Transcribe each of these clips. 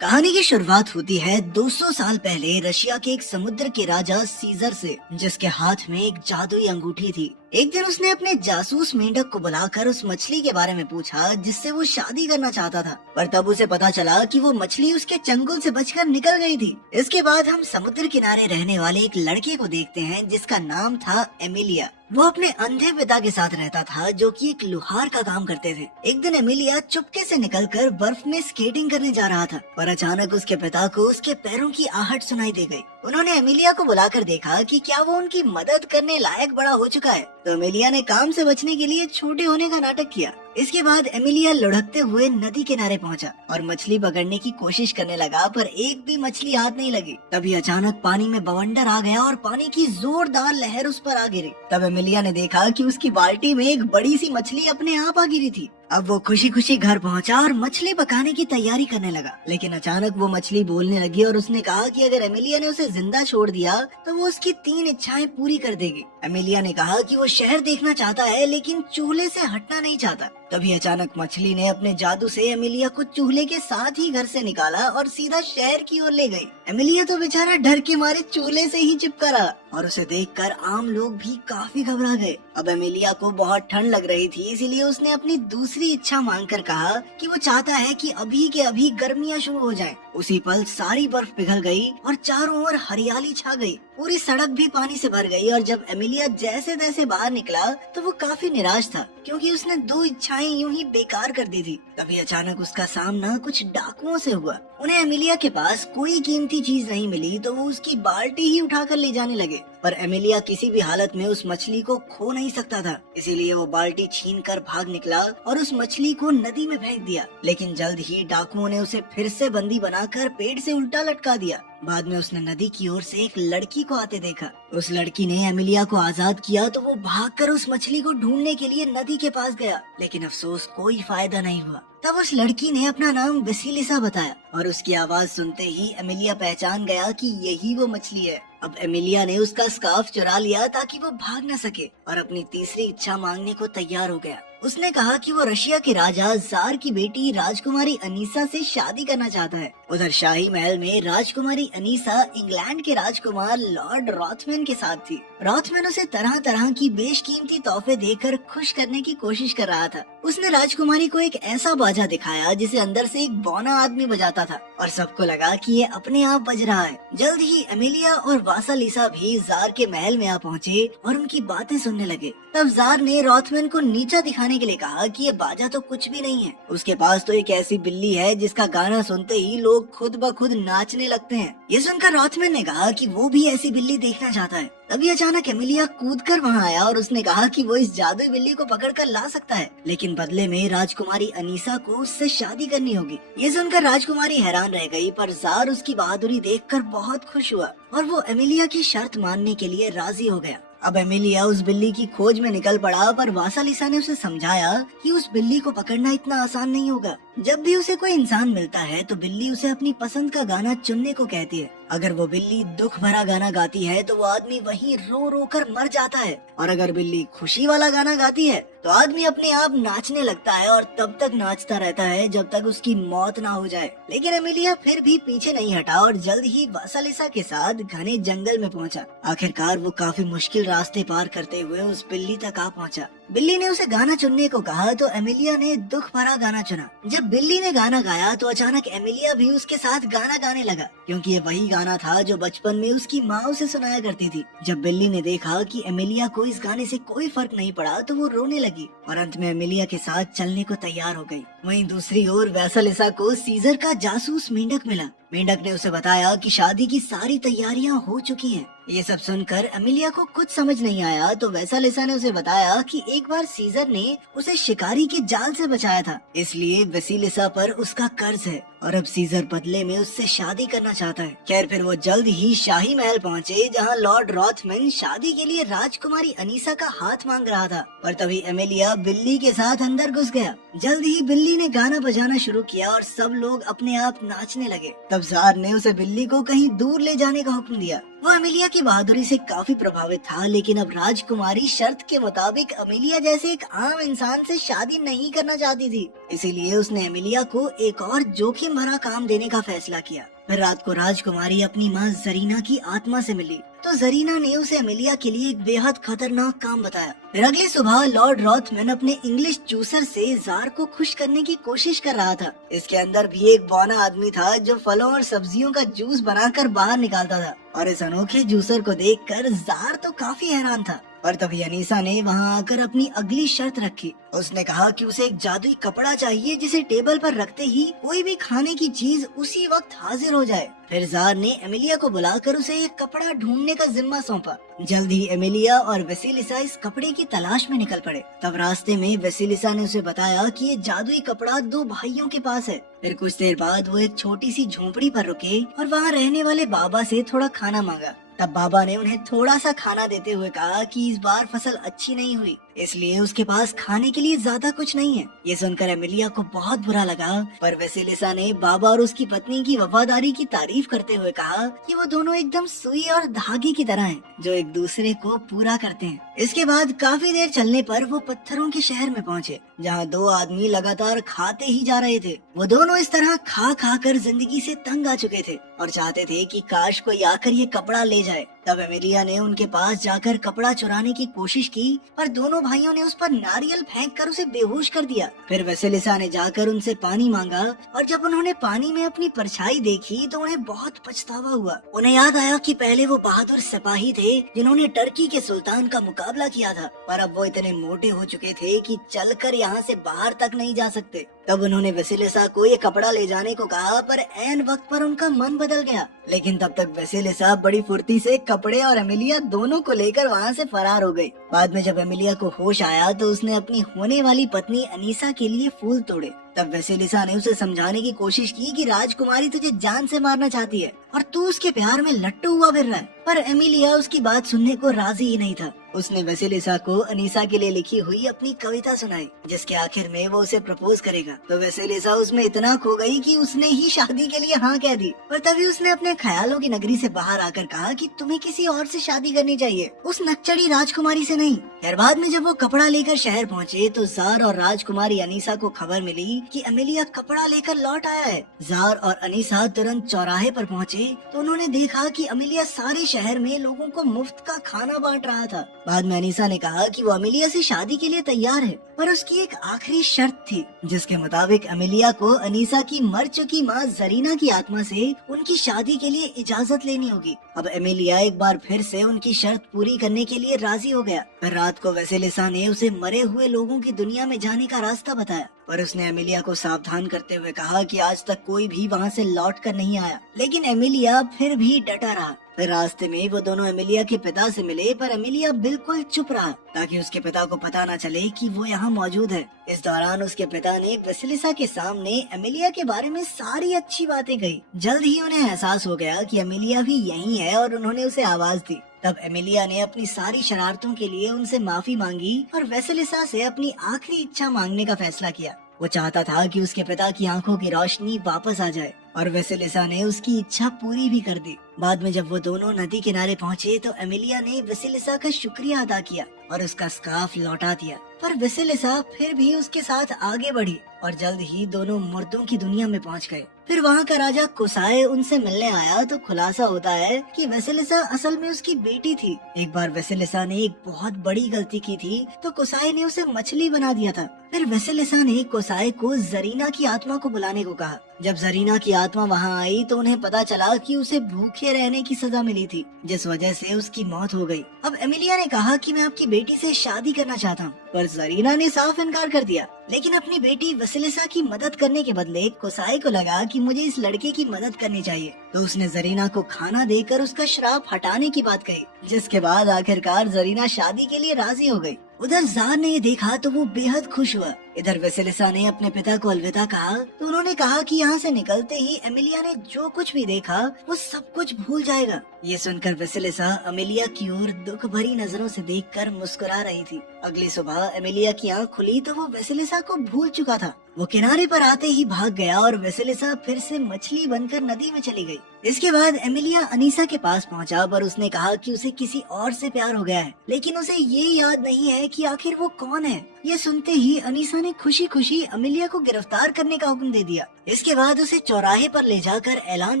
कहानी की शुरुआत होती है 200 साल पहले रशिया के एक समुद्र के राजा सीजर से, जिसके हाथ में एक जादुई अंगूठी थी। एक दिन उसने अपने जासूस मेंढक को बुलाकर उस मछली के बारे में पूछा जिससे वो शादी करना चाहता था, पर तब उसे पता चला कि वो मछली उसके चंगुल से बचकर निकल गई थी। इसके बाद हम समुद्र किनारे रहने वाले एक लड़के को देखते हैं जिसका नाम था एमिलिया। वो अपने अंधे पिता के साथ रहता था जो कि एक लुहार का काम करते थे। एक दिन एमिलिया चुपके से निकलकर बर्फ में स्केटिंग करने जा रहा था, पर अचानक उसके पिता को उसके पैरों की आहट सुनाई दे गई। उन्होंने एमिलिया को बुलाकर देखा कि क्या वो उनकी मदद करने लायक बड़ा हो चुका है, तो एमिलिया ने काम से बचने के लिए छोटे होने का नाटक किया। इसके बाद एमिलिया लुढ़कते हुए नदी किनारे पहुंचा और मछली पकड़ने की कोशिश करने लगा, पर एक भी मछली हाथ नहीं लगी। तभी अचानक पानी में बवंडर आ गया और पानी की जोरदार लहर उस पर आ गिरी। तब एमिलिया ने देखा कि उसकी बाल्टी में एक बड़ी सी मछली अपने आप आ गिरी थी। अब वो खुशी खुशी घर पहुंचा और मछली पकाने की तैयारी करने लगा, लेकिन अचानक वो मछली बोलने लगी और उसने कहा कि अगर एमिलिया ने उसे जिंदा छोड़ दिया तो वो उसकी 3 इच्छाएं पूरी कर देगी। एमिलिया ने कहा कि वो शहर देखना चाहता है लेकिन चूल्हे से हटना नहीं चाहता। तभी अचानक मछली ने अपने जादू से एमिलिया को चूल्हे के साथ ही घर से निकाला और सीधा शहर की ओर ले गई। एमिलिया तो बेचारा डर के मारे चूल्हे से ही चिपका रहा और उसे देखकर आम लोग भी काफी घबरा गए। अब एमिलिया को बहुत ठंड लग रही थी, इसीलिए उसने अपनी दूसरी इच्छा मांगकर कहा कि वो चाहता है कि अभी के अभी गर्मियाँ शुरू हो जाएं। उसी पल सारी बर्फ पिघल गई और चारों ओर हरियाली छा गई। पूरी सड़क भी पानी से भर गई और जब एमिलिया जैसे तैसे बाहर निकला तो वो काफी निराश था, क्योंकि उसने 2 इच्छाएं यूं ही बेकार कर दी थी। तभी अचानक उसका सामना कुछ डाकुओं से हुआ। उन्हें एमिलिया के पास कोई कीमती चीज नहीं मिली तो वो उसकी बाल्टी ही उठाकर ले जाने लगे, पर एमिलिया किसी भी हालत में उस मछली को खो नहीं सकता था, इसीलिए वो बाल्टी छीनकर भाग निकला और उस मछली को नदी में फेंक दिया। लेकिन जल्द ही डाकुओं ने उसे फिर से बंदी बनाकर पेड़ से उल्टा लटका दिया। बाद में उसने नदी की ओर से एक लड़की को आते देखा। उस लड़की ने एमिलिया को आजाद किया तो वो भागकर उस मछली को ढूंढने के लिए नदी के पास गया, लेकिन अफसोस कोई फायदा नहीं हुआ। तब उस लड़की ने अपना नाम वेसिलिसा बताया और उसकी आवाज सुनते ही एमिलिया पहचान गया कि यही वो मछली है। अब एमिलिया ने उसका स्कार्फ चुरा लिया ताकि वो भाग न सके और अपनी तीसरी इच्छा मांगने को तैयार हो गया। उसने कहा कि वो रशिया के राजा जार की बेटी राजकुमारी अनीसा से शादी करना चाहता है। उधर शाही महल में राजकुमारी अनीसा इंग्लैंड के राजकुमार लॉर्ड रॉथमैन के साथ थी। रॉथमैन उसे तरह तरह की बेशकीमती तोहफे देकर खुश करने की कोशिश कर रहा था। उसने राजकुमारी को एक ऐसा बाजा दिखाया जिसे अंदर से एक बौना आदमी बजाता था और सबको लगा कि ये अपने आप बज रहा है। जल्द ही एमिलिया और वासालिसा भी जार के महल में आ पहुँचे और उनकी बातें सुनने लगे। तब जार ने रॉथमैन को नीचा दिखाने के लिए कहा कि ये बाजा तो कुछ भी नहीं है, उसके पास तो एक ऐसी बिल्ली है जिसका गाना सुनते ही लोग खुद ब खुद नाचने लगते हैं। ये सुनकर रॉथमैन ने कहा कि वो भी ऐसी बिल्ली देखना चाहता है। तभी अचानक एमिलिया कूदकर वहां आया और उसने कहा कि वो इस जादुई बिल्ली को पकड़कर ला सकता है, लेकिन बदले में राजकुमारी अनीसा को उससे शादी करनी होगी। ये सुनकर राजकुमारी हैरान रह गई, पर जार उसकी बहादुरी देखकर बहुत खुश हुआ और वो एमिलिया की शर्त मानने के लिए राजी हो गया। अब एमिलिया उस बिल्ली की खोज में निकल पड़ा, पर वासालिसा ने उसे समझाया कि उस बिल्ली को पकड़ना इतना आसान नहीं होगा। जब भी उसे कोई इंसान मिलता है तो बिल्ली उसे अपनी पसंद का गाना चुनने को कहती है। अगर वो बिल्ली दुख भरा गाना गाती है तो वो आदमी वहीं रो रो कर मर जाता है, और अगर बिल्ली खुशी वाला गाना गाती है तो आदमी अपने आप नाचने लगता है और तब तक नाचता रहता है जब तक उसकी मौत ना हो जाए। लेकिन एमिलिया फिर भी पीछे नहीं हटा और जल्द ही वासालिसा के साथ घने जंगल में पहुंचा। आखिरकार वो काफी मुश्किल रास्ते पार करते हुए उस बिल्ली तक आ पहुंचा। बिल्ली ने उसे गाना चुनने को कहा तो एमिलिया ने दुख भरा गाना चुना। जब बिल्ली ने गाना गाया तो अचानक एमिलिया भी उसके साथ गाना गाने लगा, क्योंकि ये वही गाना था जो बचपन में उसकी माँ उसे सुनाया करती थी। जब बिल्ली ने देखा कि एमिलिया को इस गाने से कोई फर्क नहीं पड़ा तो वो रोने लगी और अंत में एमिलिया के साथ चलने को तैयार हो गई। वहीं दूसरी ओर वैसालिसा को सीजर का जासूस मेंढक मिला। मेंढक ने उसे बताया कि शादी की सारी तैयारियां हो चुकी हैं। ये सब सुनकर एमिलिया को कुछ समझ नहीं आया तो वैसालिसा ने उसे बताया कि एक बार सीजर ने उसे शिकारी के जाल से बचाया था, इसलिए वेसिलिसा पर उसका कर्ज है और अब सीजर बदले में उससे शादी करना चाहता है। खैर फिर वो जल्द ही शाही महल पहुँचे जहाँ लॉर्ड रॉथमैन शादी के लिए राजकुमारी अनीसा का हाथ मांग रहा था, पर तभी एमिलिया बिल्ली के साथ अंदर घुस गया। जल्द ही बिल्ली ने गाना बजाना शुरू किया और सब लोग अपने आप नाचने लगे। तब जार ने उसे बिल्ली को कहीं दूर ले जाने का हुक्म दिया। वो एमिलिया की बहादुरी से काफी प्रभावित था, लेकिन अब राजकुमारी शर्त के मुताबिक एमिलिया जैसे एक आम इंसान से शादी नहीं करना चाहती थी। इसीलिए उसने एमिलिया को एक और जोखिम भरा काम देने का फैसला किया। फिर रात को राजकुमारी अपनी माँ जरीना की आत्मा से मिली तो जरीना ने उसे एमिलिया के लिए एक बेहद खतरनाक काम बताया। फिर अगली सुबह लॉर्ड रॉथमैन अपने इंग्लिश जूसर से जार को खुश करने की कोशिश कर रहा था। इसके अंदर भी एक बौना आदमी था जो फलों और सब्जियों का जूस बनाकर बाहर निकालता था, और इस अनोखे जूसर को देखकर जार तो काफी हैरान था। पर तभी अनीसा ने वहाँ आकर अपनी अगली शर्त रखी। उसने कहा कि उसे एक जादुई कपड़ा चाहिए जिसे टेबल पर रखते ही कोई भी खाने की चीज उसी वक्त हाजिर हो जाए। फिर जार ने एमिलिया को बुलाकर उसे एक कपड़ा ढूंढने का जिम्मा सौंपा। जल्द ही एमिलिया और वेसिलिसा इस कपड़े की तलाश में निकल पड़े। तब रास्ते में वेसिलिसा ने उसे बताया कि ये जादुई कपड़ा 2 भाइयों के पास है। फिर कुछ देर बाद वो एक छोटी सी झोपड़ी पर रुके और वहाँ रहने वाले बाबा से थोड़ा खाना मांगा। तब बाबा ने उन्हें थोड़ा सा खाना देते हुए कहा कि इस बार फसल अच्छी नहीं हुई, इसलिए उसके पास खाने के लिए ज्यादा कुछ नहीं है। ये सुनकर एमिलिया को बहुत बुरा लगा, पर वेसिलिसा ने बाबा और उसकी पत्नी की वफादारी की तारीफ करते हुए कहा कि वो दोनों एकदम सुई और धागे की तरह हैं, जो एक दूसरे को पूरा करते हैं। इसके बाद काफी देर चलने पर वो पत्थरों के शहर में पहुँचे, जहाँ 2 आदमी लगातार खाते ही जा रहे थे। वो दोनों इस तरह खा खा कर जिंदगी से तंग आ चुके थे और चाहते थे कि काश कोई आकर ये कपड़ा ले जाए। तब एमिलिया ने उनके पास जाकर कपड़ा चुराने की कोशिश की, पर दोनों भाइयों ने उस पर नारियल फेंक कर उसे बेहोश कर दिया। फिर वेसिलिसा ने जाकर उनसे पानी मांगा, और जब उन्होंने पानी में अपनी परछाई देखी तो उन्हें बहुत पछतावा हुआ। उन्हें याद आया कि पहले वो बहादुर सिपाही थे जिन्होंने टर्की के सुल्तान का मुकाबला किया था, पर अब वो इतने मोटे हो चुके थे कि चलकर यहाँ से बाहर तक नहीं जा सकते। तब उन्होंने वेसिलिसा को ये कपड़ा ले जाने को कहा, पर ऐन वक्त पर उनका मन बदल गया। लेकिन तब तक वेसिलिसा बड़ी फुर्ती से कपड़े और एमिलिया दोनों को लेकर वहाँ से फरार हो गई। बाद में जब एमिलिया को होश आया तो उसने अपनी होने वाली पत्नी अनीसा के लिए फूल तोड़े। तब वेसिलिसा ने उसे समझाने की कोशिश की कि राजकुमारी तुझे जान से मारना चाहती है और तू उसके प्यार में लट्टू हुआ फिर रहा है, पर एमिलिया उसकी बात सुनने को राजी ही नहीं था। उसने वेसिलिसा को अनीसा के लिए लिखी हुई अपनी कविता सुनाई, जिसके आखिर में वो उसे प्रपोज करेगा। तो वेसिलिसा उसमें इतना खो गई कि उसने ही शादी के लिए हाँ कह दी। पर तभी उसने अपने ख्यालों की नगरी से बाहर आकर कहा कि तुम्हें किसी और से शादी करनी चाहिए, उस नक्चड़ी राजकुमारी से नहीं। फिर बाद में जब वो कपड़ा लेकर शहर पहुँचे तो जार और राजकुमारी अनीसा को खबर मिली कि एमिलिया कपड़ा लेकर लौट आया है। जार और अनीसा तुरंत चौराहे पर पहुँचे तो उन्होंने देखा कि एमिलिया सारे शहर में लोगों को मुफ्त का खाना बांट रहा था। बाद में अनीसा ने कहा कि वो एमिलिया से शादी के लिए तैयार है, पर उसकी एक आखिरी शर्त थी, जिसके मुताबिक एमिलिया को अनीसा की मर चुकी माँ जरीना की आत्मा से उनकी शादी के लिए इजाजत लेनी होगी। अब एमिलिया एक बार फिर से उनकी शर्त पूरी करने के लिए राजी हो गया। फिर रात को वेसिलिसा ने उसे मरे हुए लोगों की दुनिया में जाने का रास्ता बताया, पर उसने एमिलिया को सावधान करते हुए कहा कि आज तक कोई भी वहाँ से लौट कर नहीं आया। लेकिन एमिलिया फिर भी डटा रहा। फिर रास्ते में वो दोनों एमिलिया के पिता से मिले, पर एमिलिया बिल्कुल चुप रहा ताकि उसके पिता को पता न चले कि वो यहाँ मौजूद है। इस दौरान उसके पिता ने वेसिलिसा के सामने एमिलिया के बारे में सारी अच्छी बातें कही। जल्द ही उन्हें एहसास हो गया कि एमिलिया भी यही है और उन्होंने उसे आवाज दी। तब एमिलिया ने अपनी सारी शरारतों के लिए उनसे माफी मांगी और वेसिलिसा से अपनी आखिरी इच्छा मांगने का फैसला किया। वो चाहता था कि उसके पिता की आंखों की रोशनी वापस आ जाए, और वेसिलिसा ने उसकी इच्छा पूरी भी कर दी। बाद में जब वो दोनों नदी किनारे पहुँचे तो एमिलिया ने वेसिलिसा का शुक्रिया अदा किया और उसका स्कार्फ लौटा दिया, पर वेसिलिसा फिर भी उसके साथ आगे बढ़ी और जल्द ही दोनों मुर्दों की दुनिया में पहुँच गए। फिर वहाँ का राजा कुसाई उनसे मिलने आया तो खुलासा होता है कि वेसिलिसा असल में उसकी बेटी थी। एक बार वेसिलिसा ने एक बहुत बड़ी गलती की थी तो कुसाई ने उसे मछली बना दिया था। फिर वेसिलिसा ने कुसाई को जरीना की आत्मा को बुलाने को कहा। जब जरीना की आत्मा वहाँ आई तो उन्हें पता चला कि उसे भूखे रहने की सजा मिली थी, जिस वजह से उसकी मौत हो गई। अब एमिलिया ने कहा कि मैं आपकी बेटी से शादी करना चाहता हूँ, पर जरीना ने साफ इनकार कर दिया। लेकिन अपनी बेटी वेसिलिसा की मदद करने के बदले कुसाई को लगा कि मुझे इस लड़के की मदद करनी चाहिए, तो उसने जरीना को खाना देकर उसका श्राप हटाने की बात कही, जिसके बाद आखिरकार जरीना शादी के लिए राजी हो गई। उधर जार ने ये देखा तो वो बेहद खुश हुआ। इधर वेसिलिसा ने अपने पिता को अलविदा कहा तो उन्होंने कहा कि यहाँ से निकलते ही एमिलिया ने जो कुछ भी देखा वो सब कुछ भूल जाएगा। ये सुनकर वेसिलिसा एमिलिया की ओर दुख भरी नजरों से देखकर मुस्कुरा रही थी। अगली सुबह एमिलिया की आँख खुली तो वो वेसिलिसा को भूल चुका था। वो किनारे पर आते ही भाग गया और वेसिलिसा फिर से मछली बनकर नदी में चली गई। इसके बाद एमिलिया अनीसा के पास पहुंचा, पर उसने कहा कि उसे किसी और से प्यार हो गया है, लेकिन उसे ये याद नहीं है कि आखिर वो कौन है। ये सुनते ही अनीसा वेसेलिसा ने खुशी खुशी अमेलिया को गिरफ्तार करने का हुक्म दे दिया। इसके बाद उसे चौराहे पर ले जाकर ऐलान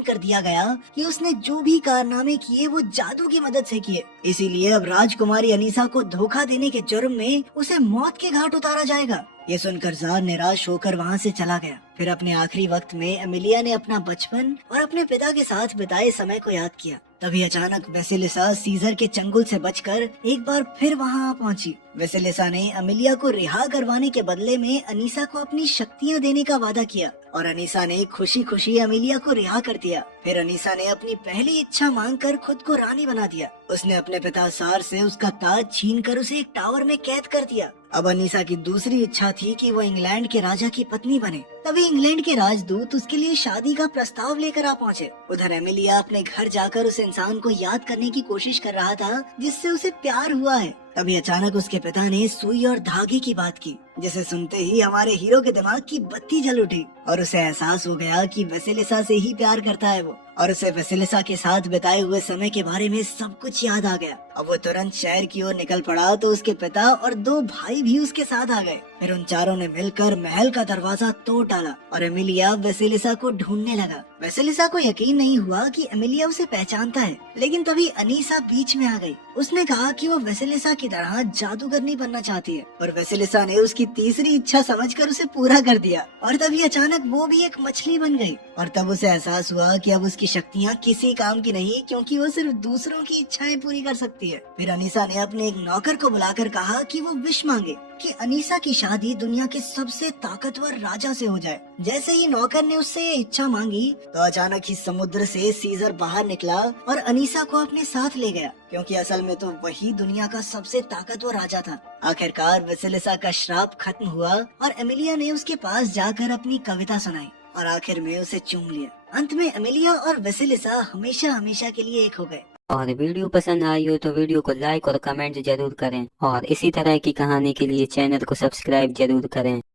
कर दिया गया कि उसने जो भी कारनामे किए वो जादू की मदद से किए, इसीलिए अब राजकुमारी अनीसा को धोखा देने के जुर्म में उसे मौत के घाट उतारा जाएगा। ये सुनकर जार निराश होकर वहाँ से चला गया। फिर अपने आखिरी वक्त में अमेलिया ने अपना बचपन और अपने पिता के साथ बिताए समय को याद किया। तभी अचानक वेसेलिसा सीजर के चंगुल से बचकर एक बार फिर वहाँ आ पहुंची। वेसेलिसा ने अमेलिया को रिहा करवाने के बदले में अनीसा को अपनी शक्तियाँ देने का वादा किया और अनीसा ने खुशी खुशी अमेलिया को रिहा कर दिया। फिर अनीसा ने अपनी पहली इच्छा मांगकर खुद को रानी बना दिया। उसने अपने पिता सार से उसका ताज छीनकर उसे एक टावर में कैद कर दिया। अब अनीसा की दूसरी इच्छा थी कि वो इंग्लैंड के राजा की पत्नी बने। तभी इंग्लैंड के राजदूत उसके लिए शादी का प्रस्ताव लेकर आ पहुँचे। उधर एमिलिया अपने घर जाकर उस इंसान को याद करने की कोशिश कर रहा था जिससे उसे प्यार हुआ है। तभी अचानक उसके पिता ने सुई और धागे की बात की, जिसे सुनते ही हमारे हीरो के दिमाग की बत्ती जल उठी और उसे एहसास हो गया कि वेसेलिसा से ही प्यार करता है वो, और उसे वेसेलिसा के साथ बिताए हुए समय के बारे में सब कुछ याद आ गया। अब वो तुरंत शहर की ओर निकल पड़ा तो उसके पिता और 2 भाई भी उसके साथ आ गए। फिर उन चारों ने मिलकर महल का दरवाजा तोड़ डाला और एमिलिया वेसेलिसा को ढूंढने लगा। वेसेलिसा को यकीन नहीं हुआ कि एमिलिया उसे पहचानता है, लेकिन तभी अनीसा बीच में आ गई। उसने कहा कि वो वेसेलिसा की तरह जादूगरनी बनना चाहती है और वेसेलिसा ने उसकी तीसरी इच्छा समझकर उसे पूरा कर दिया। और तभी अचानक वो भी एक मछली बन गई और तब उसे एहसास हुआ कि अब उसकी शक्तियाँ किसी काम की नहीं, क्योंकि वो सिर्फ दूसरों की इच्छाएं पूरी कर सकती है। फिर अनीसा ने अपने एक नौकर को बुलाकर कहा कि वो विश मांगे कि अनीसा की शादी दुनिया के सबसे ताकतवर राजा से हो जाए। जैसे ही नौकर ने उससे ये इच्छा मांगी तो अचानक ही समुद्र से सीजर बाहर निकला और अनीसा को अपने साथ ले गया, क्योंकि असल में तो वही दुनिया का सबसे ताकतवर राजा था। आखिरकार वेसेलिसा का श्राप खत्म हुआ और एमिलिया ने उसके पास जाकर अपनी कविता सुनाई और आखिर में उसे चूम लिया। अंत में एमिलिया और वेसेलिसा हमेशा हमेशा के लिए एक हो गए। और वीडियो पसंद आई हो तो वीडियो को लाइक और कमेंट जरूर करें और इसी तरह की कहानी के लिए चैनल को सब्सक्राइब जरूर करें।